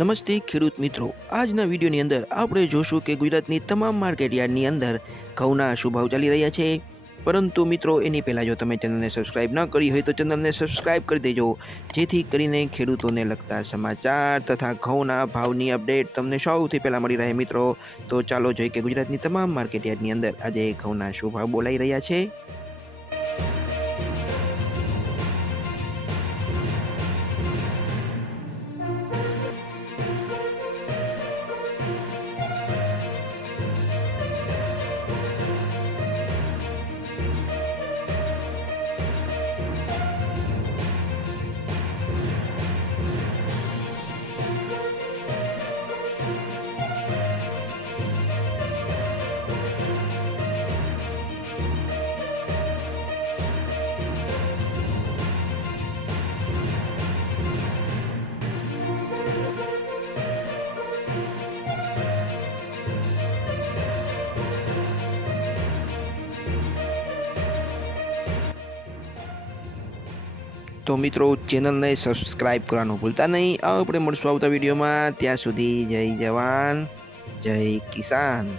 નમસ્તે ખેડૂત મિત્રો, આજના વિડીયોની અંદર આપણે જોશું કે ગુજરાતની તમામ માર્કેટ યાર્ડની અંદર ઘઉંના શું ભાવ ચાલી રહ્યા છે. પરંતુ મિત્રો, એની પહેલાં જો તમે ચેનલને સબસ્ક્રાઇબ ન કરી હોય તો ચેનલને સબસ્ક્રાઇબ કરી દેજો, જેથી કરીને ખેડૂતોને લગતા સમાચાર તથા ઘઉંના ભાવની અપડેટ તમને સૌથી પહેલાં મળી રહે. મિત્રો, તો ચાલો જોઈએ કે ગુજરાતની તમામ માર્કેટ યાર્ડની અંદર આજે ઘઉંના શું ભાવ બોલાઈ રહ્યા છે. તો મિત્રો, ચેનલને સબસ્ક્રાઇબ કરવાનું ભૂલતા નહીં. આપણે મળશું આવતા વિડીયોમાં. ત્યાં સુધી જય જવાન, જય કિસાન.